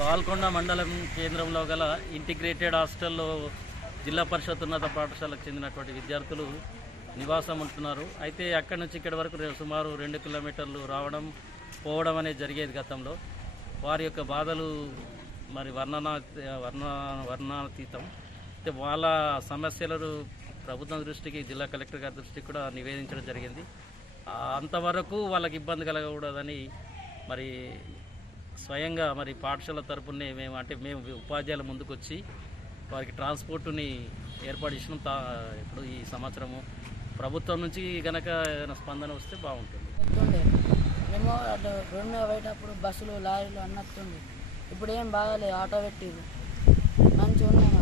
పాల్కొండ మండలం కేంద్రంలో గల ఇంటిగ్రేటెడ్ హాస్టల్లో జిల్లా పరిషత్ ఉన్నత పాఠశాలకు చెందినటువంటి విద్యార్థులు నివాసం ఉంటున్నారు. అయితే అక్కడి నుంచి ఇక్కడి వరకు సుమారు 2 కిలోమీటర్లు రావడం పోవడం అనేది జరిగేది గతంలో. వారి యొక్క బాధలు మరి వర్ణనాతీతం. అయితే వాళ్ళ సమస్యలను ప్రభుత్వం దృష్టికి, జిల్లా కలెక్టర్ గారి దృష్టికి కూడా నివేదించడం జరిగింది. అంతవరకు వాళ్ళకి ఇబ్బంది కలగకూడదని మరి స్వయంగా మరి పాఠశాల తరపునే మేము ఉపాధ్యాయుల ముందుకు వచ్చి వారికి ట్రాన్స్పోర్టుని ఏర్పాటు చేసినాం. ఇప్పుడు ఈ సంవత్సరము ప్రభుత్వం నుంచి కనుక ఏదైనా స్పందన వస్తే బాగుంటుంది. మేము అటు రోడ్డు మీద పోయేటప్పుడు బస్సులు లారీలు అన్నట్టుంది. ఇప్పుడు ఏం బాగాలేదు, ఆటో పెట్టిరు మంచిగా ఉన్నాయి.